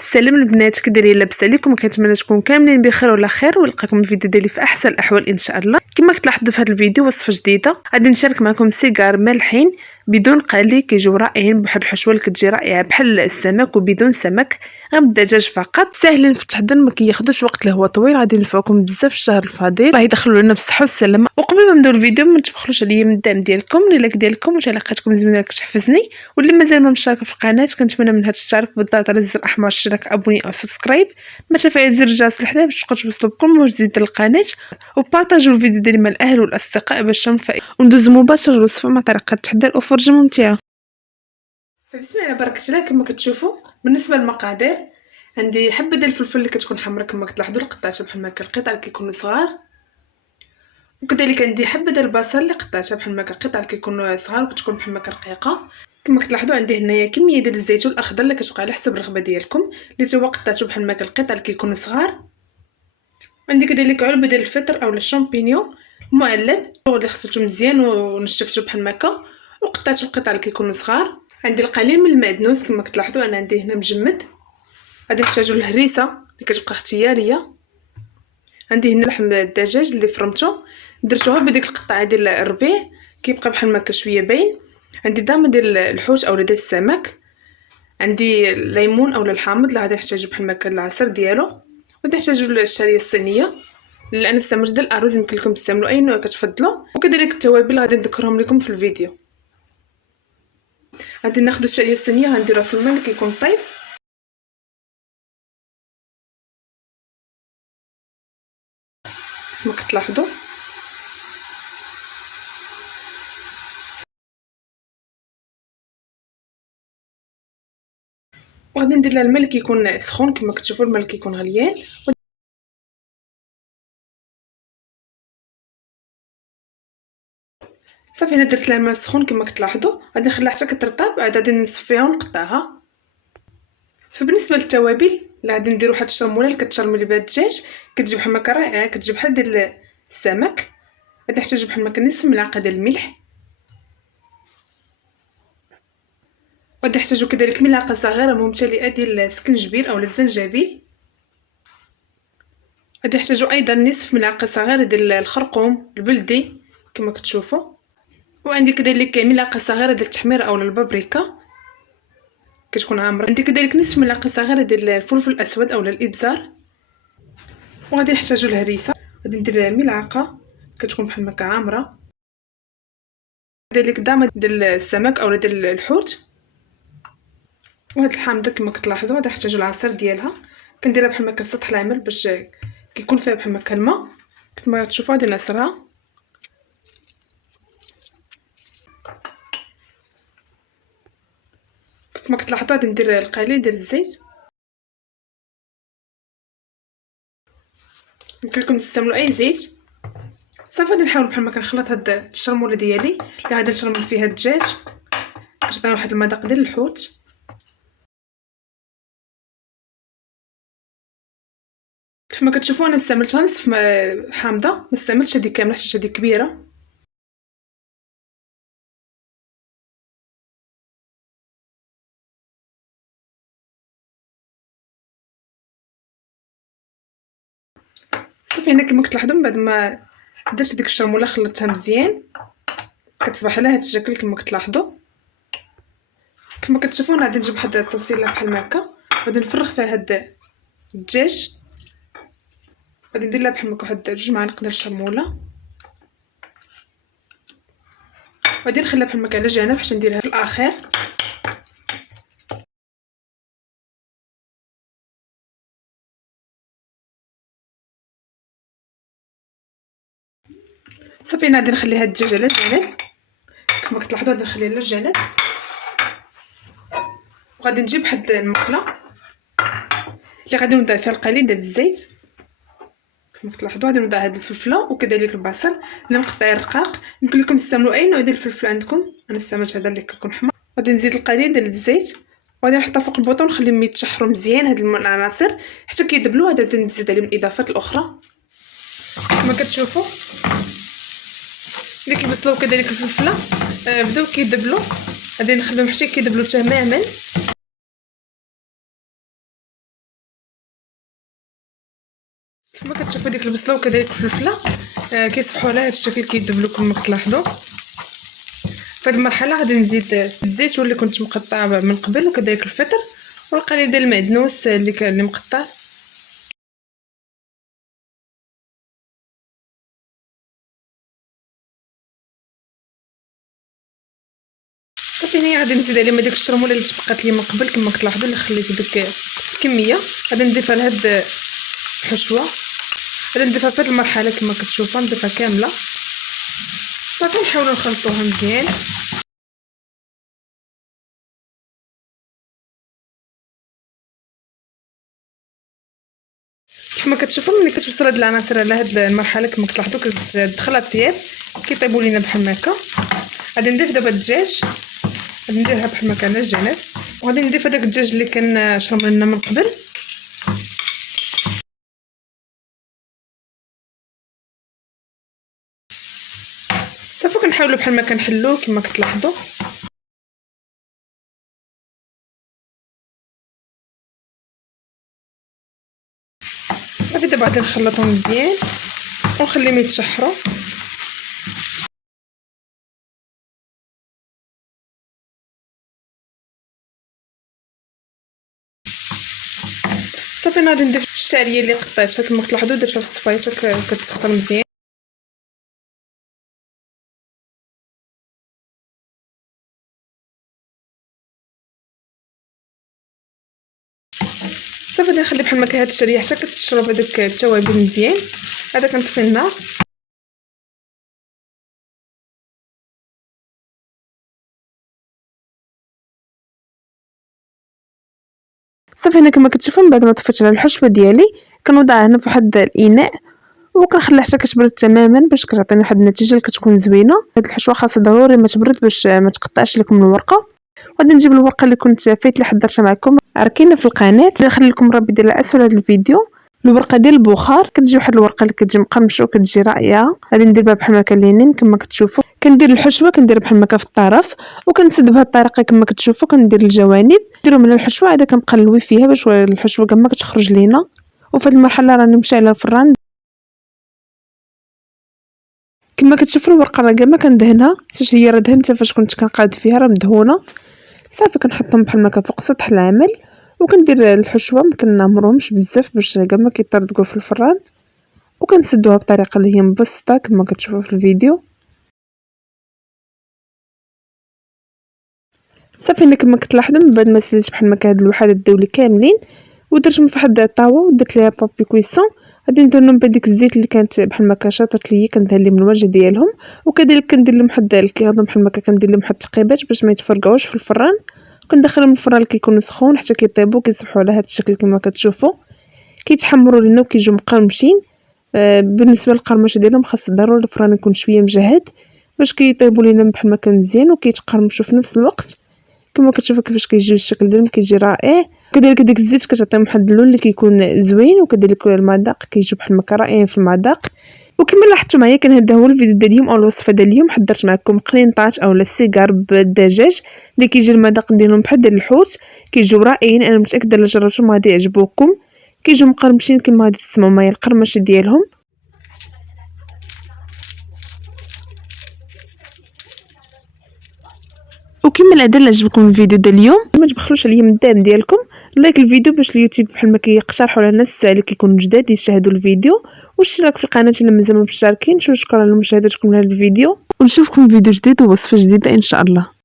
السلام البنات، كي دايرين؟ لاباس عليكم؟ كنتمنى تكونوا كاملين بخير وعلى خير، ونلقاكم الفيديو ديالي في احسن الاحوال ان شاء الله. كما كتلاحظوا في هذا الفيديو وصفه جديده، غادي نشارك معكم سيجار مالحين بدون قلي، كيجيو رائعين بواحد الحشوه اللي كتجي رائعه بحال السمك وبدون سمك، غير بالدجاج فقط. ساهلين في التحضير، ما كياخذوش وقت اللي هو طويل. غادي نفعكم بزاف الشهر الفضيل، الله يدخلوا لنا بالصحه والسلامه. وقبل ما نبداو الفيديو، ما تبخلوش عليا من الدعم ديالكم، اللايك ديالكم وتعليقاتكم زوينه كتحفزني. واللي مازال ما مشترك في القناه كنتمنى منها تشترك بالضغط على الزر الاحمر اشتراك ابوني او سبسكرايب، ما تفعيل زر الجرس لحدا باش توصلوا بكل ما جديد للقناه، وبارطاجيو الفيديو ديالي مع الاهل والاصدقاء باش تنفعوا. وندوز مباشره للوصفه مع طريقه التحضير وفرجه ممتعه. فبسم الله على بركه الله. كما كتشوفوا بالنسبه للمقادير، عندي حبه ديال الفلفل اللي كتكون حمراء كما كتلاحظوا، قطعتها بحال هكا القطع اللي كيكونوا صغار. وكذلك عندي حبه ديال البصل اللي قطعتها بحال هكا القطع اللي كيكونوا صغار وكتكون بحال هكا رقيقه. كما كتلاحظوا عندي هنايا كميه ديال الزيتون الاخضر اللي كتبقى على حسب الرغبه ديالكم، اللي هو قطعته بحال هكا القطع اللي كيكونوا صغار. عندي كذلك علبه ديال الفطر او الشامبينيون معلب اللي غسلته مزيان ونشفته بحال هكا وقطعته القطع اللي كيكونوا صغار. عندي القليل من المعدنوس كما كتلاحظوا انا عندي هنا مجمد. غادي نحتاجوا الهريسه اللي كتبقى اختياريه. عندي هنا لحم الدجاج اللي فرمته درتوها بديك القطعه ديال الربيع كيبقى بحال هكا شويه باين. عندي دامه ديال الحوت او ديال السمك. عندي الليمون او الحامض اللي غادي نحتاجو بحال هكا العصير ديالو. غادي نحتاجو الشعريه الصينيه اللي انا استعملت ديال الارز، يمكن لكم تستعملوا اي نوع كتفضلوا. وكذلك التوابل غادي نذكرهم لكم في الفيديو. غادي ناخذ الشعريه الصينيه غنديروها في الماء اللي كيكون طيب. كما كتلاحظوا وغادي ندير لها الماء اللي كيكون سخون. كما كتشوفوا الماء اللي كيكون غليان صافي. انا درت لها الماء سخون كما كتلاحظوا، غادي نخليها حتى كترطب، عاد غادي نصفيها ونقطعها. فبالنسبه للتوابل اللي غادي نديرو واحد الشرموله اللي كتشرملي بها الدجاج، كتجي بحال هكا رائعه، كتجي بحال ديال السمك. غادي نحتاجو بحال هكا نصف ملعقه ديال الملح. غادي نحتاجو كذلك ملعقه صغيره ممتلئه ديال السكنجبير او الزنجبيل. غادي نحتاجو ايضا نصف ملعقه صغيره ديال الخرقوم البلدي كما كتشوفوا. وعندي كذلك ملعقه صغيره ديال التحمير او البابريكا كتكون عامره. عندي كذلك نصف ملعقه صغيره ديال الفلفل الاسود او الابزار. وغادي نحتاجو الهريسه، غادي ندير ملعقه كتكون بحال هكا عامره. كذلك دامه ديال السمك او ديال الحوت. وهاد الحامضه كما كتلاحظوا غادي نحتاجو العصير ديالها، كنديرها بحال هكا لسطح العمل باش كيكون فيها بحال هكا الماء. كما تشوفوا غادي نعصرها. كما كتلاحظوا غادي ندير القليل ديال الزيت. يمكن لكم تستعملوا اي زيت. صافي غادي نحاول بحال ما كنخلط هاد الشرموله ديالي اللي غادي نشرمل فيها الدجاج، كتعطينا واحد المذاق ديال الحوت. كيف ما كتشوفوا انا استعملت نصف حامضه، ما استعملتش هذه كامله حيت هذه كبيره. صافي هنا كما كتلاحظوا من بعد ما درت ديك الشرموله خلطتها مزيان كتصبح على هذا الشكل كما كتلاحظوا. كما كتشوفوا انا غادي نجيب واحد الطوسيله بحال هكا، غادي نفرغ فيها هاد الدجاج. غادي ندير لها بحال هكا واحد 2 معالق ديال الشرموله. غادي نخليها بحال هكا على جنب حتى نديرها في الاخير. صافي انا غادي نخلي هاد الدجاج على جنب. كما كتلاحظوا غادي نخليها على جنب. وغادي نجيب واحد المقله اللي غادي نوضع فيها القليل ديال الزيت. كما كتلاحظوا غادي نوضع هاد الفلفله وكذلك البصل اللي مقطعين رقاق. يمكن لكم تستعملوا اي نوع ديال الفلفل عندكم، انا استعملت هذا اللي كيكون حمر. غادي نزيد القليل ديال الزيت وغادي نحطها فوق البوطه ونخليهم يتشحروا مزيان هاد العناصر حتى كيدبلوا. غادي نزيد عليهم الاضافات الاخرى كما كتشوفوا. ديك البصله وكذلك الفلفله بداو كيدبلوا، غادي نخليهم حتى كيدبلوا تماما. كما كتشوفوا ديك البصله وكذلك الفلفله كيصبحوا على هذا الشكل كيذوب لكم كما كتلاحظوا. في هذه المرحله غادي نزيد الزيت واللي كنت مقطعه من قبل وكذلك الفطر والقليل ديال المعدنوس اللي مقطع. صافي هنايا غادي نزيد عليهم هذيك الشرموله اللي تبقات لي من قبل كما كتلاحظوا اللي خليت ديك الكميه. غادي نضيفها لهاد الحشوه، غادي نضيفها في هذه المرحله كما كتشوفوا نضيفها كامله. صافي نحاولوا نخلطوها مزيان. كما كتشوفوا ملي كتوصل هاد العناصر على هاد المرحله كما كتلاحظوا كتدخل الطياب كيطيبوا لينا بحال هكا. غادي نضيف دابا الدجاج، غادي نديرها بحال هكا على الجانب وغادي نضيف هذاك الدجاج اللي كان شرملنا من قبل. صافي كنحاولوا بحال ما كنحلوه كما كتلاحظوا. صافي دابا غادي نخلطهم مزيان ونخليهم يتشحروا. صافي غادي نضيف الشعريه اللي قطعتها كما كتلاحظوا درتها في الصفايط كتسخن مزيان. صافي غادي نخلي بحال هكا هاد الشعريه حتى كتشرب هذوك التوابل مزيان. هذا كنطفي النار. صافي هنا كما كتشوفوا من بعد ما طفيت على الحشوه ديالي كنوضعها هنا في واحد الاناء وكنخليها حتى كتبرد تماما باش كتعطيني واحد النتيجه اللي كتكون زوينه. هاد الحشوه خاصها ضروري ما تبرد باش ما تقطعش لكم الورقه. غادي نجيب الورقه اللي كنت فايت اللي حضرتها معكم ركينا في القناه، نخلي لكم الرابط ديالها اسفل هذا الفيديو. الورقه ديال البخار كتجي واحد الورقه اللي كتجي مقرمشه وكتجي رائعه. غادي ندير بها بحال هكا لينين كما كتشوفوا. كندير الحشوه كندير بحال هكا في الطرف وكنسد بهذه الطريقه كما كتشوفوا. كندير الجوانب نديرو من الحشوه عاد كنبقى نلوي فيها باش الحشوه كما كتخرج لينا. وفي هذه المرحله راني مشعله الفران كما كتشوفوا. الورقه راه كاع ما كندهنها حيت هي راه دهنتها فاش كنت كنقاد فيها راه مدهونه. صافي كنحطهم بحال هكا فوق سطح العمل وكندير الحشوه ما كنمرهمش بزاف باش كاع ما كيطردقوا في الفران وكنسدوها بطريقه اللي هي مبسطه كما كتشوفوا في الفيديو. صافي هنا كما كتلاحظوا من بعد ما سديت بحال هكا هاد الوحدات داولي كاملين ودرتهم في واحد الطاوه ودرت ليها بابي كويسون. غادي ندير لهم بديك الزيت اللي كانت بحال هكا شاطت ليا كندهن لهم الوجه ديالهم وكذلك كندير لهم واحد الكيغدون بحال هكا كندير لهم واحد التقيبات باش ما يتفرقعوش في الفران. كندخلهم الفران اللي كيكون سخون حتى كيطيبوا كيصبحوا على هذا الشكل كما كتشوفوا كيتحمروا لينا وكيجيو مقرمشين. بالنسبه للقرمشه ديالهم خاص ضروري الفران يكون شويه مجهد باش كيطيبوا لينا بحال هكا مزيان وكيتقرمشوا في نفس الوقت. كما كتشوفوا كيفاش كيجيو الشكل ديالهم كيجي رائع. كذلك ديك الزيت كتعطيهم واحد اللون اللي كيكون زوين وكذلك المذاق كيجيو بحال هكا رائعين في المذاق. وكما لاحظتوا معايا كان هذا هو الفيديو ديال اليوم او الوصفه ديال اليوم. حضرت معكم قرينطاط اولا السيجار بالدجاج اللي كيجي المذاق ديالهم بحال ديال الحوت كيجيو رائعين. انا متاكده الا جربتوهم غادي يعجبوكم. كيجيو مقرمشين كما غادي تسمعوا معايا القرمشه ديالهم. وكما العاده الا عجبكم الفيديو ديال اليوم ما تبخلوش عليا من الدعم ديالكم. لايك الفيديو باش اليوتيوب بحال ما كيقترحوا على الناس اللي كيكونوا جداد يشاهدوا الفيديو والاشتراك في القناه الا مازال مشتركين. شكرا لمشاهدتكم لهذا الفيديو ونشوفكم في فيديو جديد ووصفه جديده ان شاء الله.